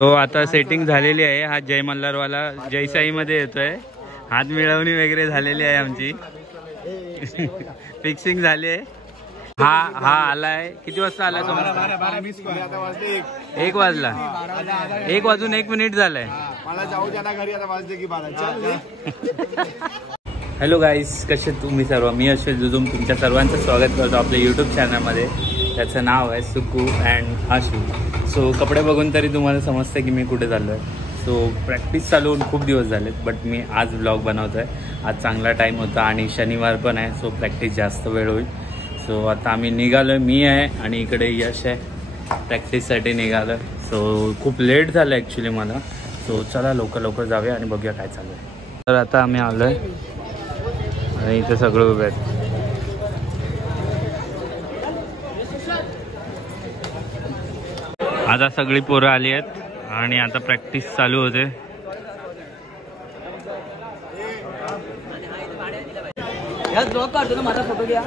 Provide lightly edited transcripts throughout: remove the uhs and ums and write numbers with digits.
तो आता सेटिंग झालेली आहे. हा जय मल्हारवाला जयसाई मध्ये येतोय. हात मिळवणी वगैरे झालेली आहे आमची. फिक्सिंग झाली आहे. हा आलाय. किती वाजता आलाय तो? 1 वाजला. 1 वाजून 1 मिनिट झालाय. मला जाऊ द्या ना घरी, आता वाजले की 12. हॅलो गाईस, कसे तुम्ही सर्व? मी अशोक जुजुम तुमच्या सर्वांचं स्वागत करतो आपल्या यूट्यूब चॅनलमध्ये. त्याचं नाव आहे सुकू अँड आशू. सो कपडे बघून तरी तुम्हाला समजतं की मी कुठे चाललो आहे. सो प्रॅक्टिस चालू होऊन खूप दिवस झालेत, बट मी आज व्लॉग बनवतो आहे. आज चांगला टाईम होता आणि शनिवार पण आहे, सो प्रॅक्टिस जास्त वेळ होईल. सो आता आम्ही निघालो आहे. मी आहे आणि इकडे यश आहे. प्रॅक्टिससाठी निघालो आहे. सो खूप लेट झालं ॲक्च्युली मला. सो चला लवकर जाऊया आणि बघूया काय चालू आहे. तर आता आम्ही आलो आहे आणि इथे सगळे उभे आहेत. आता सगळी पोरं आली आहेत आणि आता प्रॅक्टिस चालू होते. माझा फोटो घ्या.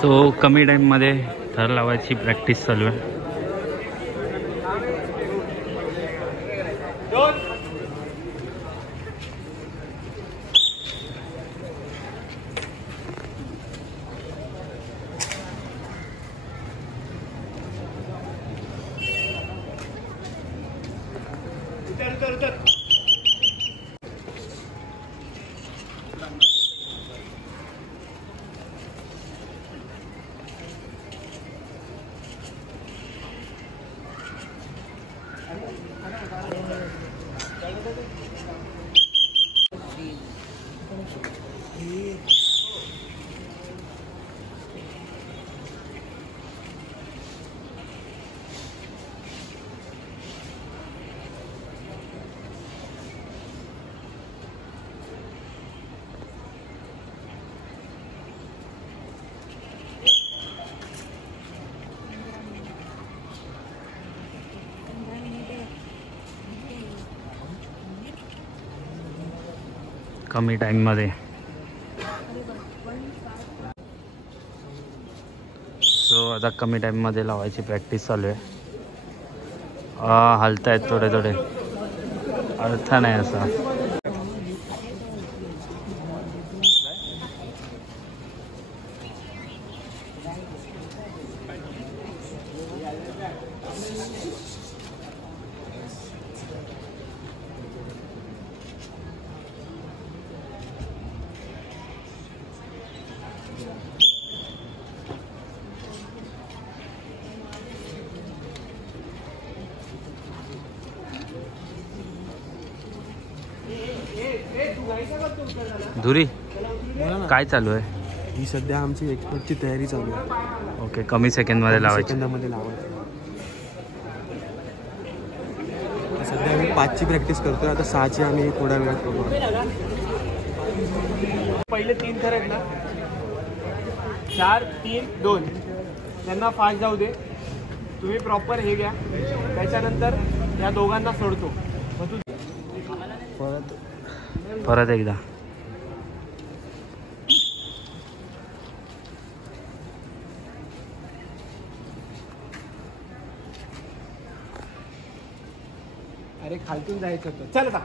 सो कमी टाईममध्ये थर लावायची प्रॅक्टिस चालू आहे. कमी टाईममध्ये सो आता कमी टाईममध्ये लावायची प्रॅक्टिस चालू आहे. हलत आहेत थोडे अर्थ नाही असा. धुरी काय चालू आहे? ही सध्या आमची एक्सपर्टची तयारी चालू आहे. ओके, कमी सेकंडमध्ये लावायची. सेकंदामध्ये लावायची. सध्या आम्ही 5ची प्रॅक्टिस करतोय. आता 6ची आम्ही थोड्या वेळात करू. पहिले 3 थर आहेत ना, 4, 3, 2 त्यांना फास्ट जाऊ दे. तुम्ही प्रॉपर हे घ्या. त्याच्यानंतर या दोघांना सोडतो. मग तू परत एकदा. अरे खालतून जायचं होतं. चल आता.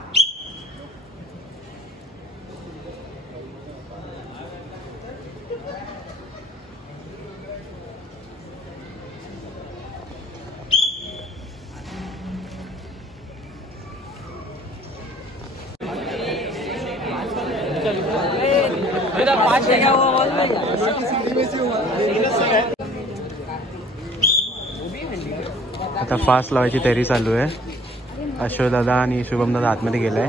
आता फास्ट लावायची तयारी चालू आहे. अशोक दादा आणि शुभम दादा आतमध्ये गेलाय.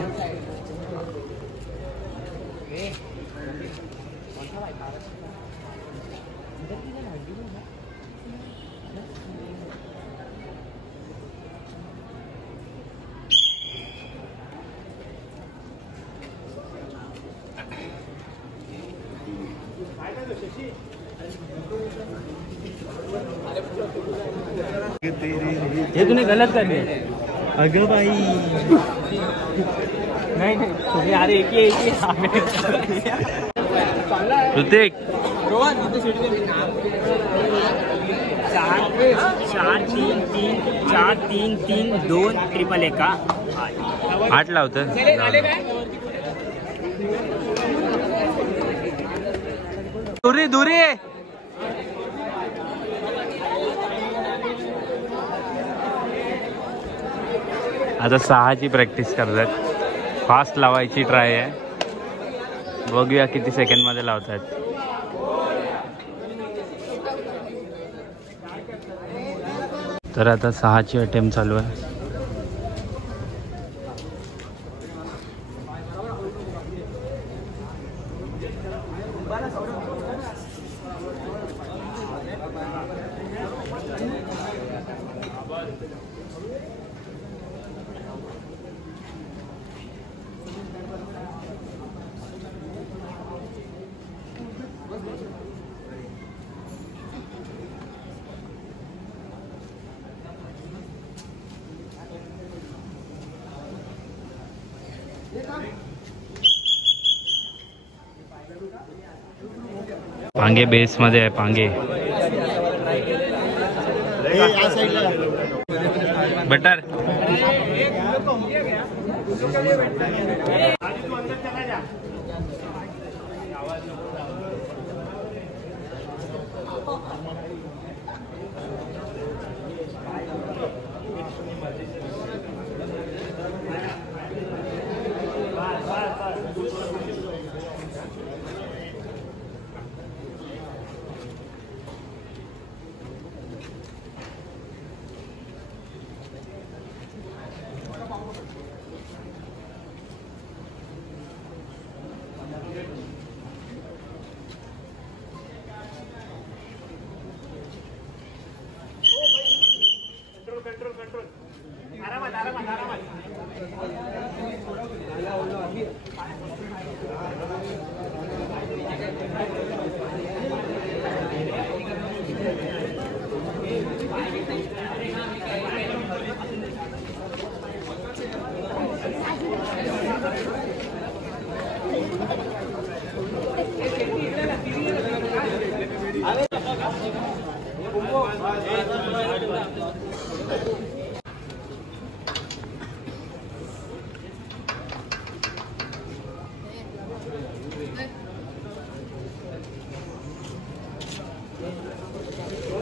ये तूने गलत कर दिया। अगं बाई नहीं तुम्ही अरे एक ही ऋतिक चार तीन तीन 2 ट्रिपल 1 8 लावतं। दुरी दुरी आता 6ची प्रॅक्टिस करतात। फास्ट लावायची ट्राय आहे, बघूया किती सेकंड मध्ये लावतात। तर आता 6ची अटेम्प्ट चालू आहे। पांगे बेस मध्ये आहे पांगे। बटर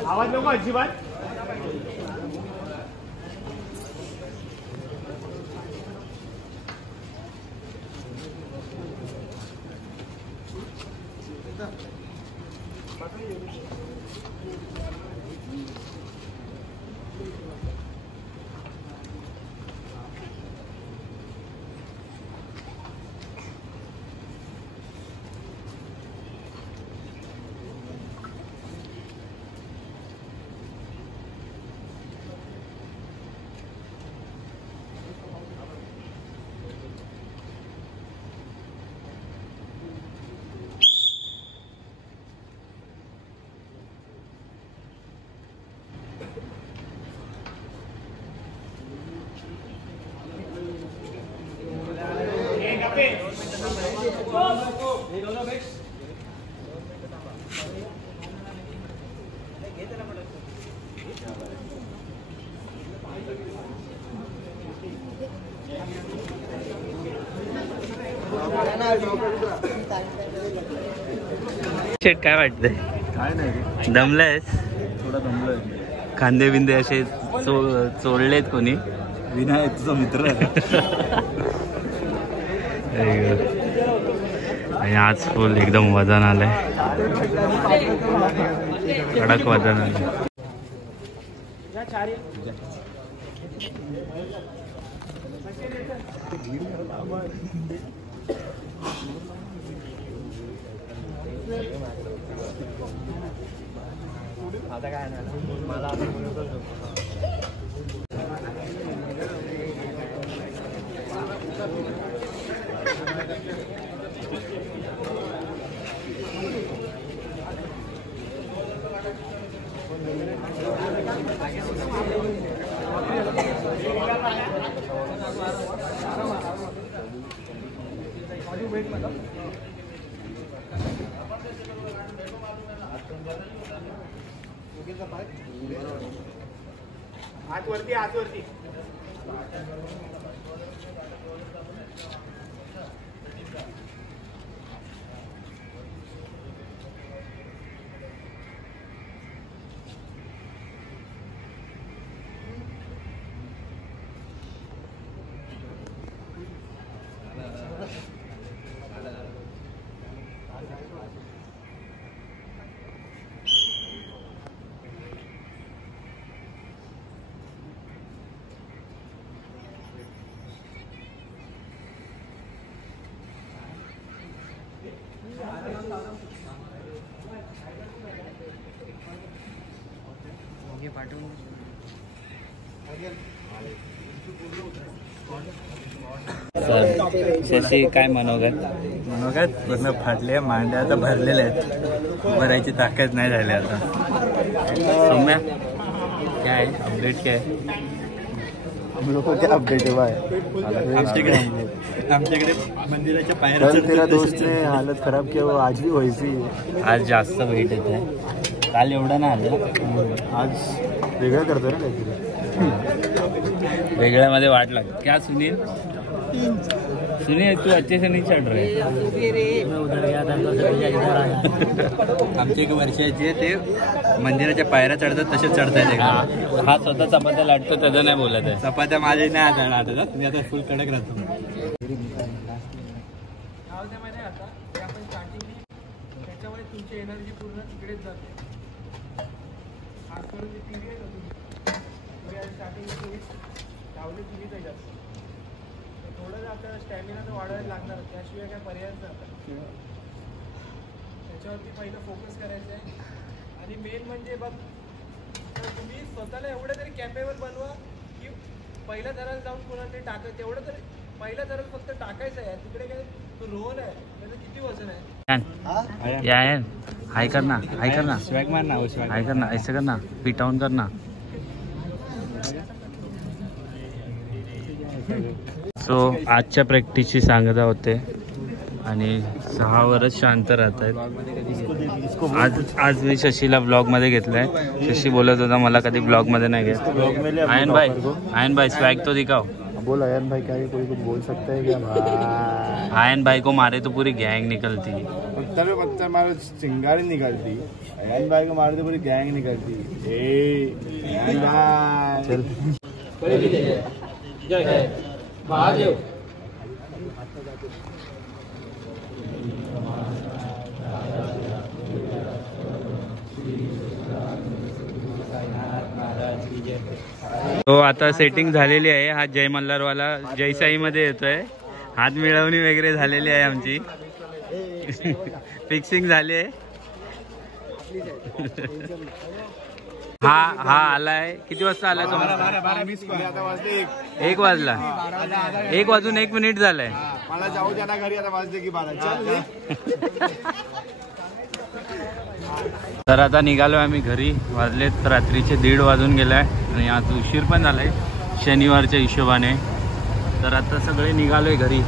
आवाज नको अजिबात। शेट काय वाटतंय? काय नाही दमलायस? थोडा दमलोय। खांदे बिंदे असे चोरलेत कोणी? विनाय तुझा मित्र आहे। आणि आज फुल एकदम वजन आलंय, कडक वजन आलंय। आता काय नाही मला आतवरती आतवरती शशी काय मनोगत पूर्ण फाटले मांड्या आता भरलेल्या आहेत, भरायची ताकद नाही झाली आता. सौम्या काय अपडेट काय हम लोग क्या अपडेट है भाई? आमच्याकडे मंदिराच्या पायऱ्या तेरा दोस्त ने हालत खराब किया, वो आज भी वैसी. आज जास्त वेट येत आहे, काल एवढा ना आलं. आज वेगळं करतो ना काहीतरी, वेगळ्यामध्ये वाट लागते. क्या सुनील सुनील तू अच्छे से नहीं चढ़ रहे. आमच्या एक वर्षाचे ते मंदिराच्या पायऱ्या चढतात तसेच चढतायत. हा स्वतः चपात्या लाटतो त्याचं नाही बोलत आहे. चपात्या माझे नाही आता आता तुम्ही आता फुल कडक राहतो. मध्ये आता ते आपण स्टार्टिंग त्याच्यामुळे तुमची एनर्जी पूर्ण तिकडेच जाते. खास करून जे टी व्ही आहे ना तुम्ही स्टार्टिंग लावले टी व्ही जास्त थोडं आपल्याला स्टॅमिना तर वाढवायला लागणार, त्याशिवाय काय पर्याय नाही. त्याच्यावरती पहिलं फोकस करायचं आहे. आणि मेन म्हणजे बघ तुम्ही स्वतःला एवढं तरी कॅपेबल बनवा की पहिल्या थराला जाऊन कोणाला टाकायचं, तेवढं तरी पहिल्या थराला फक्त टाकायचं आहे. तिकडे काय तो रोल आहे, त्याचं किती वजन आहे. यार हाय करना, हाय करना, स्वॅग मार ना, हाय करना, ऐसे करना, पिटाऊन करना. सो आजच्या प्रॅक्टिसची सांगता होते आणि 6 वर्ष शांत राहत आहेत. आज मी शशीला ब्लॉगमध्ये घेतलाय. शशी बोलत होता मला कधी ब्लॉगमध्ये नाही घेत. आयन भाई स्वैग तो दिखाओ. बोल आयन भाई, क्या कोई कुछ बोल सकता है क्या? आयन भाई को मारे तो पूरी गैंग निकलती. तभी बच्चा मारे चिंगारी निकलती. आयन भाई को मारे तो पूरी गैंग निकलती. आयन भाई चल महादेव. तो आता सेटिंग झालेली आहे. हा जय मल्हारवाला जयसाई मध्ये येतोय. हात मिळवणी वगैरे झालेली आहे आमची. फिक्सिंग झाली आहे. हा आलाय. किती वाजता आलाय तुम्हाला? 1 वाजला. 1 वाजून 1 मिनिट झालाय. मला जाऊ द्या ना घरी, आता वाजले की 12. तर आता निघालोय आम्ही घरी. वाजलेत रात्रीचे 1:30 वाजून गेलाय आणि आज उशीर पण झालाय शनिवारच्या हिशोबाने. तर आता सगळे निघालोय घरी.